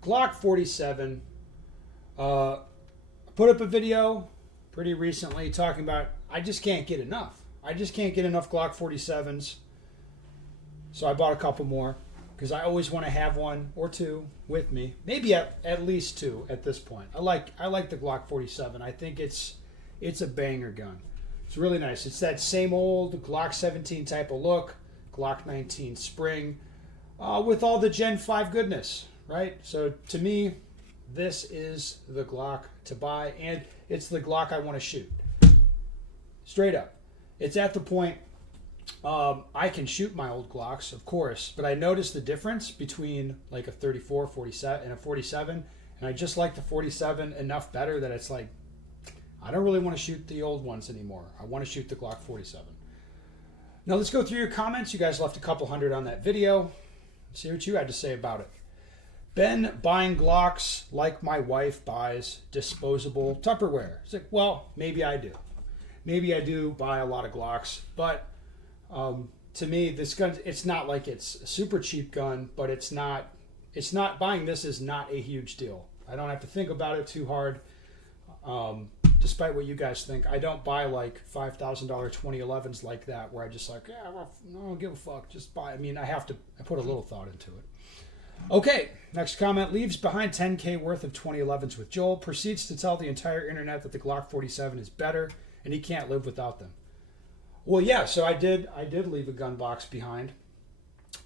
Glock 47. I put up a video pretty recently talking about I just can't get enough. I just can't get enough Glock 47s. So I bought a couple more because I always want to have one or two with me. Maybe at least two at this point. I like the Glock 47. I think it's a banger gun. It's really nice. It's that same old Glock 17 type of look, Glock 19 spring, with all the Gen 5 goodness, right? So to me, this is the Glock to buy, and it's the Glock I want to shoot. Straight up. It's at the point I can shoot my old Glocks, of course, but I noticed the difference between like a 34, 47, and a 47, and I just like the 47 enough better that it's like, I don't really want to shoot the old ones anymore. I want to shoot the Glock 47. Now let's go through your comments. You guys left a couple hundred on that video. See what you had to say about it. Ben buying Glocks like my wife buys disposable Tupperware. It's like, well, maybe I do. Maybe I do buy a lot of Glocks, but to me, this gun, it's not like it's a super cheap gun, but it's not, buying this is not a huge deal. I don't have to think about it too hard. Despite what you guys think, I don't buy like $5,000 2011s like that where I just like, yeah, well, no, I don't give a fuck, just buy. I mean, I put a little thought into it. Okay, next comment. Leaves behind 10K worth of 2011s with Joel. Proceeds to tell the entire internet that the Glock 47 is better and he can't live without them. Well, yeah, so I did leave a gun box behind.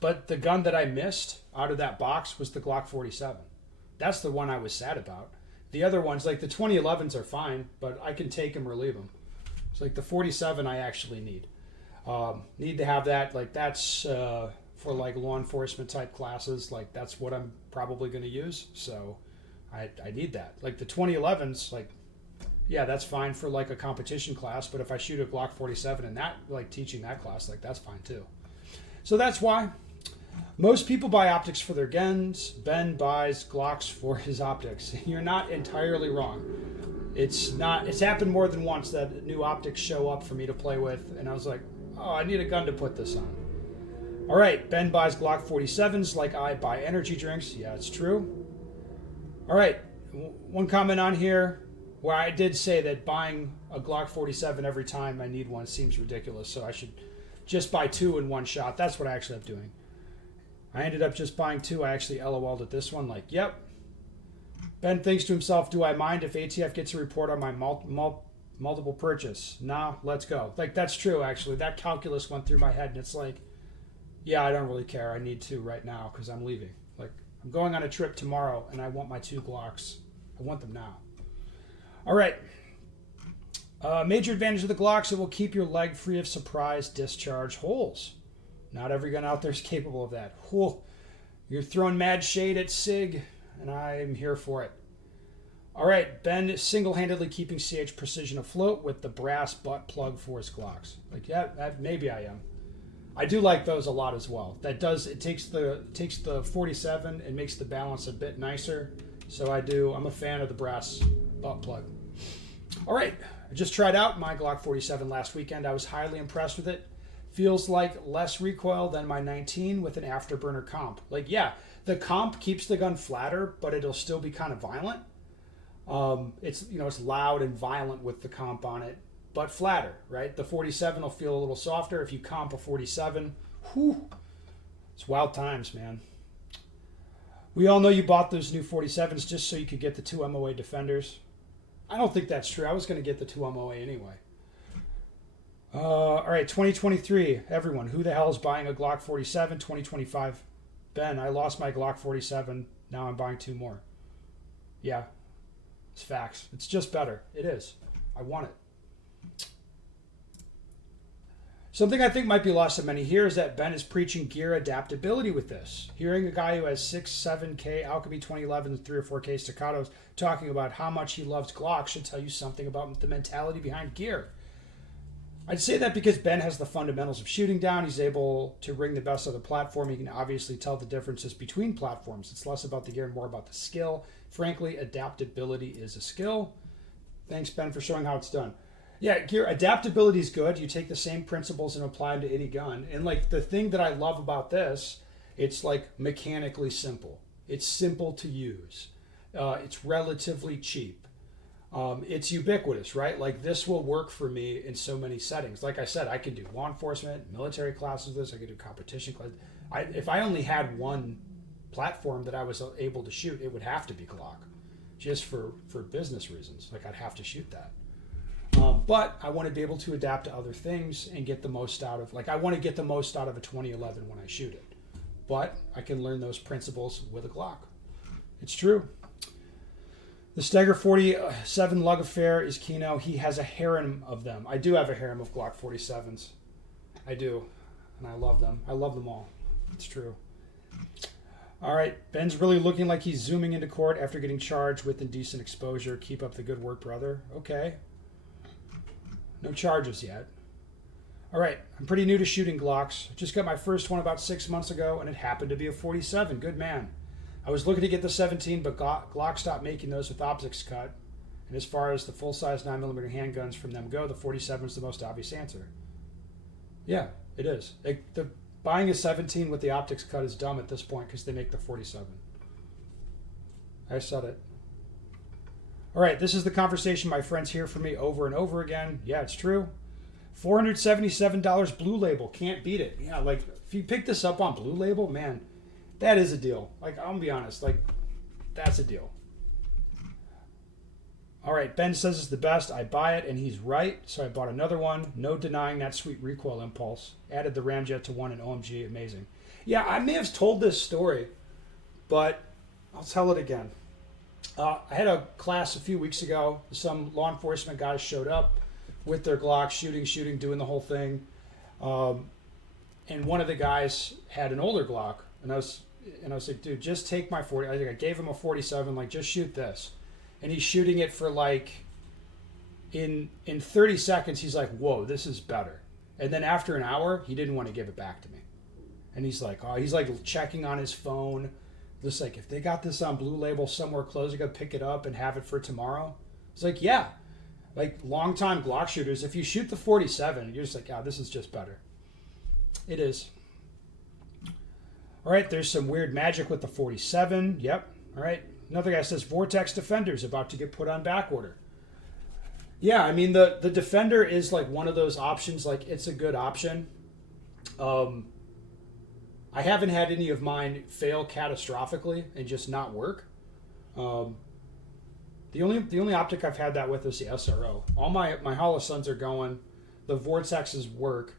But the gun that I missed out of that box was the Glock 47. That's the one I was sad about. The other ones, like the 2011s are fine, but I can take them or leave them. It's like the 47 I actually need. Need to have that. Like that's for like law enforcement type classes. Like that's what I'm probably going to use. So I need that. Like the 2011s, like, yeah, that's fine for like a competition class. But if I shoot a Glock 47 and that, like teaching that class, like that's fine too. So that's why. Most people buy optics for their guns. Ben buys Glocks for his optics. You're not entirely wrong. It's happened more than once that new optics show up for me to play with, and I was like, oh, I need a gun to put this on. All right, Ben buys Glock 47s like I buy energy drinks. Yeah, it's true. All right, one comment on here where I did say that buying a Glock 47 every time I need one seems ridiculous, so I should just buy two in one shot. That's what I actually end up doing. I ended up just buying two. I actually LOL'd at this one like, yep. Ben thinks to himself, do I mind if ATF gets a report on my multiple purchase? Nah, let's go. Like, that's true, actually. That calculus went through my head, and it's like, yeah, I don't really care. I need two right now because I'm leaving. Like, I'm going on a trip tomorrow, and I want my two Glocks. I want them now. All right. Major advantage of the Glocks, it will keep your leg free of surprise discharge holes. Not every gun out there is capable of that. Whew. You're throwing mad shade at SIG, and I'm here for it. All right, Ben is single-handedly keeping CH Precision afloat with the brass butt plug for his Glocks. Like, yeah, maybe I am. I do like those a lot as well. It takes the 47 and makes the balance a bit nicer. So I'm a fan of the brass butt plug. All right, I just tried out my Glock 47 last weekend. I was highly impressed with it. Feels like less recoil than my 19 with an afterburner comp. Like, yeah, the comp keeps the gun flatter, but it'll still be kind of violent. It's loud and violent with the comp on it, but flatter, right? The 47 will feel a little softer. If you comp a 47, whew, it's wild times, man. We all know you bought those new 47s just so you could get the 2 MOA Defenders. I don't think that's true. I was going to get the 2 MOA anyway. All right, 2023, everyone. Who the hell is buying a Glock 47? 2025, Ben, I lost my Glock 47. Now I'm buying 2 more. Yeah, it's facts. It's just better. It is. I want it. Something I think might be lost to many here is that Ben is preaching gear adaptability with this. Hearing a guy who has 6, 7K Alchemy 2011 and 3 or 4K Staccatos talking about how much he loves Glock should tell you something about the mentality behind gear. I'd say that because Ben has the fundamentals of shooting down. He's able to wring the best of the platform. He can obviously tell the differences between platforms. It's less about the gear and more about the skill. Frankly, adaptability is a skill. Thanks, Ben, for showing how it's done. Yeah, gear adaptability is good. You take the same principles and apply them to any gun. And like the thing that I love about this, it's like mechanically simple. It's simple to use. It's relatively cheap. It's ubiquitous, right? Like this will work for me in so many settings. Like I said, I could do law enforcement, military classes with this. I could do competition classes. If I only had one platform that I was able to shoot, it would have to be Glock, just for business reasons. Like I'd have to shoot that. But I want to be able to adapt to other things and get the most out of, like I want to get the most out of a 2011 when I shoot it. But I can learn those principles with a Glock. It's true. The Steger 47 lug affair is Kino. He has a harem of them. I do have a harem of Glock 47s. I do. And I love them. I love them all. It's true. All right. Ben's really looking like he's zooming into court after getting charged with indecent exposure. Keep up the good work, brother. Okay. No charges yet. All right. I'm pretty new to shooting Glocks. Just got my first one about 6 months ago, and it happened to be a 47. Good man. I was looking to get the 17, but Glock stopped making those with optics cut. And as far as the full-size 9mm handguns from them go, the 47 is the most obvious answer. Yeah, it is. Buying a 17 with the optics cut is dumb at this point because they make the 47. I said it. All right, this is the conversation my friends hear from me over and over again. Yeah, it's true. $477 Blue Label. Can't beat it. Yeah, like if you pick this up on Blue Label, man, that is a deal. Like, I'm going to be honest. Like, that's a deal. All right, Ben says it's the best. I buy it, and he's right. So I bought another one. No denying that sweet recoil impulse. Added the Ramjet to one, and OMG, amazing. Yeah, I may have told this story, but I'll tell it again. I had a class a few weeks ago. Some law enforcement guys showed up with their Glock, shooting, doing the whole thing. And one of the guys had an older Glock, and I was like, dude, just take my 40. I gave him a 47, like, just shoot this. And he's shooting it for like, in 30 seconds, he's like, whoa, this is better. And then after an hour, he didn't want to give it back to me. And he's like checking on his phone. Just like, if they got this on Blue Label somewhere close, I could pick it up and have it for tomorrow. It's like, yeah. Like, longtime Glock shooters, if you shoot the 47, you're just like, this is just better. It is. All right, there's some weird magic with the 47. Yep. All right. Another guy says, Vortex Defender's about to get put on back order. Yeah, I mean, the Defender is like one of those options. Like, it's a good option. I haven't had any of mine fail catastrophically and just not work. The only optic I've had that with is the SRO. All my Holosons are going. The Vortexes work.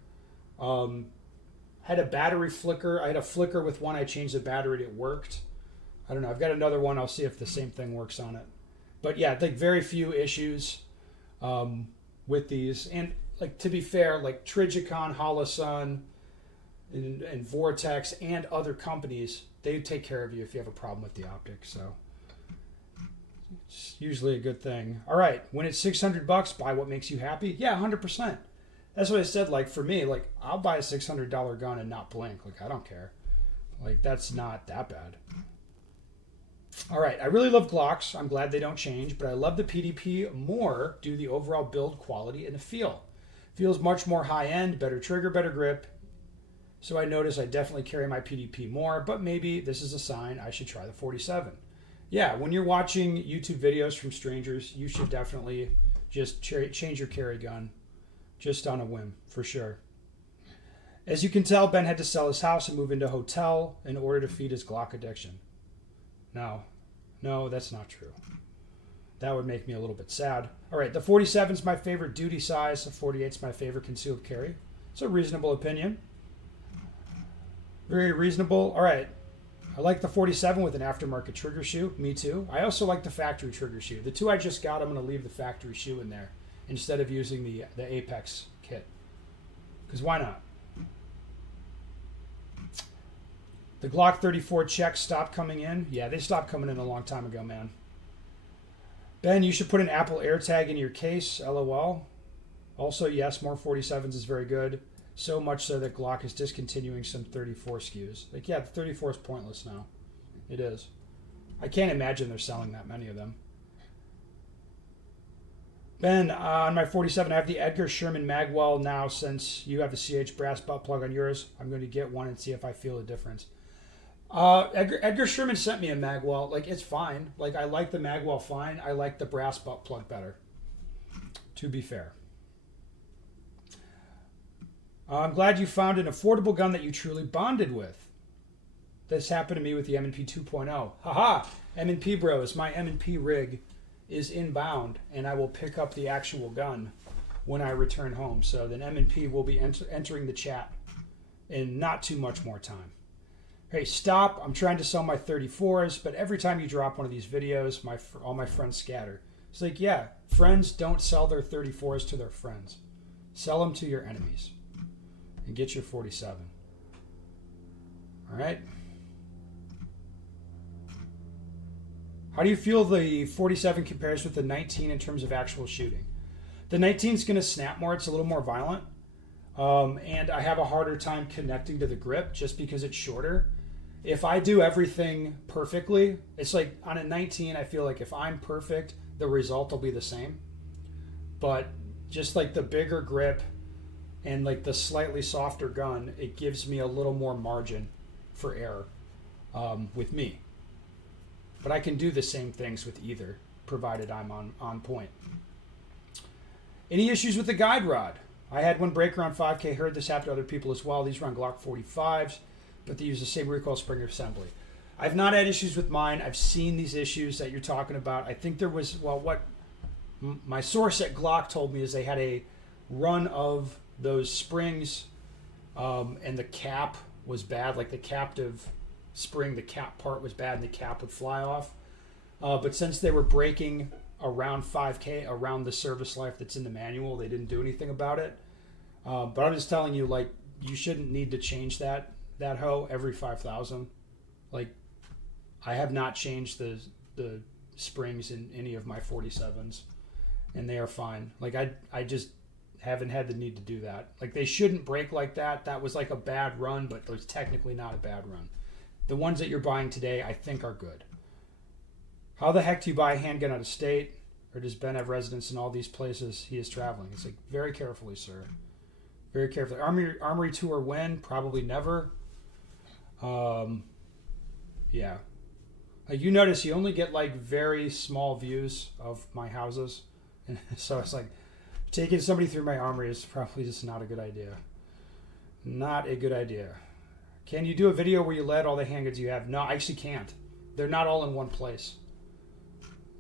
Had a battery flicker. I had a flicker with one. I changed the battery. It worked. I don't know. I've got another one. I'll see if the same thing works on it. But yeah, like very few issues with these. And like, to be fair, like Trigicon, Holosun, and Vortex and other companies, they take care of you if you have a problem with the optic. So it's usually a good thing. All right, when it's $600, buy what makes you happy. Yeah, 100%. That's what I said. Like, for me, like, I'll buy a $600 gun and not blink. Like, I don't care. Like, that's not that bad. All right, I really love Glocks. I'm glad they don't change, but I love the PDP more due to the overall build quality and the feel. Feels much more high-end, better trigger, better grip. So I notice I definitely carry my PDP more, but maybe this is a sign I should try the 47. Yeah, when you're watching YouTube videos from strangers, you should definitely just change your carry gun, just on a whim, for sure. As you can tell, Ben had to sell his house and move into a hotel in order to feed his Glock addiction. No, that's not true. That would make me a little bit sad. All right, the 47 is my favorite duty size. The 48 is my favorite concealed carry. It's a reasonable opinion. Very reasonable. All right. I like the 47 with an aftermarket trigger shoe. Me too. I also like the factory trigger shoe. The two I just got, I'm going to leave the factory shoe in there instead of using the Apex kit. Because why not? The Glock 34 checks stopped coming in. Yeah, they stopped coming in a long time ago, man. Ben, you should put an Apple AirTag in your case. LOL. Also, yes, more 47s is very good. So much so that Glock is discontinuing some 34 SKUs. Like, yeah, the 34 is pointless now. It is. I can't imagine they're selling that many of them. Ben, on my 47, I have the Edgar Sherman Magwell now. Since you have the CH brass butt plug on yours, I'm going to get one and see if I feel a difference. Edgar Sherman sent me a magwell. Like, it's fine. Like, I like the magwell fine. I like the brass butt plug better, to be fair. I'm glad you found an affordable gun that you truly bonded with. This happened to me with the M&P 2.0. Haha! M&P bros, my M&P rig is inbound, and I will pick up the actual gun when I return home. So then M&P will be entering the chat in not too much more time. Hey, stop. I'm trying to sell my 34s, but every time you drop one of these videos, all my friends scatter. It's like, yeah, friends don't sell their 34s to their friends. Sell them to your enemies. And get your 47. All right? How do you feel the 47 compares with the 19 in terms of actual shooting? The 19 is going to snap more. It's a little more violent. And I have a harder time connecting to the grip just because it's shorter. If I do everything perfectly, it's like on a 19, I feel like if I'm perfect, the result will be the same. But just like the bigger grip and like the slightly softer gun, it gives me a little more margin for error with me. But I can do the same things with either, provided I'm on point. Any issues with the guide rod? I had one break around 5K, heard this happen to other people as well. These run Glock 45s, but they use the same recoil spring assembly. I've not had issues with mine. I've seen these issues that you're talking about. I think there was, well, what my source at Glock told me is they had a run of those springs and the cap was bad, like the captive spring, the cap part was bad and the cap would fly off. But since they were breaking around 5K, around the service life that's in the manual, they didn't do anything about it. But I'm just telling you, like, you shouldn't need to change that hoe every 5,000. Like, I have not changed the springs in any of my 47s, and they are fine. Like, I just haven't had the need to do that. Like, they shouldn't break like that. That was like a bad run, but it was technically not a bad run. The ones that you're buying today, I think, are good. How the heck do you buy a handgun out of state? Or does Ben have residence in all these places he is traveling? It's like, very carefully, sir. Very carefully. Armory tour when? Probably never. Yeah. You notice you only get like very small views of my houses. And so it's like, taking somebody through my armory is probably just not a good idea. Not a good idea. Can you do a video where you let all the handguns you have? No, I actually can't. They're not all in one place.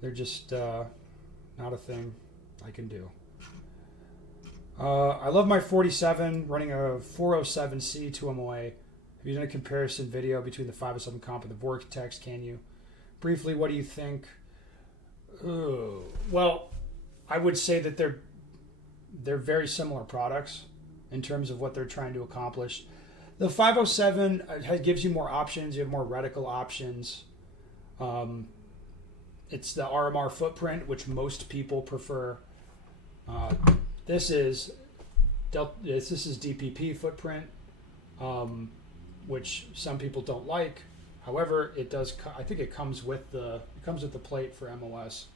They're just not a thing I can do. I love my 47 running a 407C 2MOA. Have you done a comparison video between the 507 comp and the Vortex? Can you? Briefly, what do you think? Well, I would say that they're very similar products in terms of what they're trying to accomplish. The 507 gives you more options. You have more reticle options. It's the RMR footprint, which most people prefer. This is DPP footprint, which some people don't like. However, it does. I think it comes with the plate for MOS.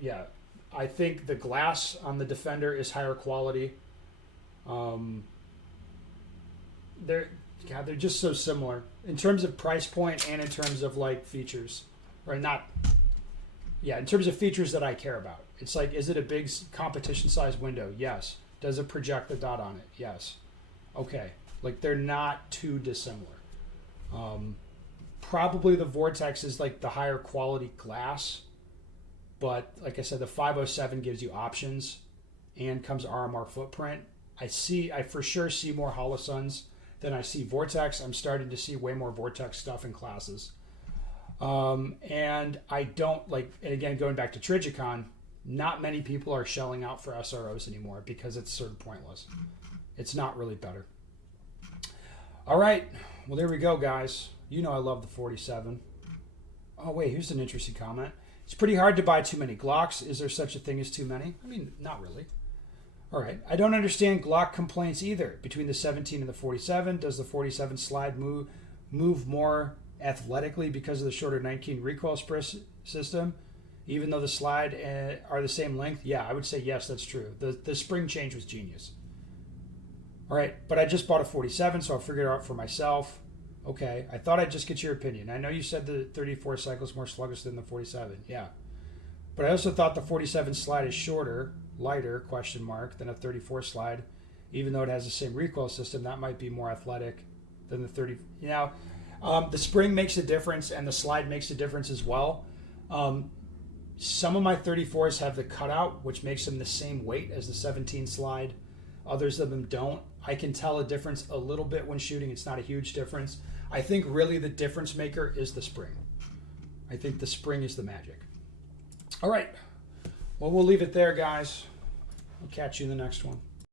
Yeah, I think the glass on the Defender is higher quality. They're just so similar in terms of price point and in terms of like features, or not. Yeah, in terms of features that I care about. It's like, is it a big competition size window? Yes. Does it project the dot on it? Yes. Okay. Like, they're not too dissimilar. Probably the Vortex is like the higher quality glass, but like I said, the 507 gives you options and comes RMR footprint. I for sure see more Holosuns than I see Vortex. I'm starting to see way more Vortex stuff in classes. And I don't like, and again, going back to Trigicon, not many people are shelling out for SROs anymore because it's sort of pointless. It's not really better. All right. Well, there we go, guys. You know I love the 47. Oh, wait, here's an interesting comment. It's pretty hard to buy too many Glocks. Is there such a thing as too many? I mean, not really. All right. I don't understand Glock complaints either. Between the 17 and the 47, does the 47 slide move more athletically because of the shorter 19 recoil system? Even though the slide are the same length? Yeah, I would say yes, that's true. The spring change was genius. All right, but I just bought a 47, so I'll figure it out for myself. Okay, I thought I'd just get your opinion. I know you said the 34 cycle is more sluggish than the 47. Yeah. But I also thought the 47 slide is shorter, lighter, question mark, than a 34 slide. Even though it has the same recoil system, that might be more athletic than the 30. You know, the spring makes a difference and the slide makes a difference as well. Some of my 34s have the cutout, which makes them the same weight as the 17 slide. Others of them don't. I can tell a difference a little bit when shooting. It's not a huge difference. I think really the difference maker is the spring. I think the spring is the magic. All right. Well, we'll leave it there, guys. I'll catch you in the next one.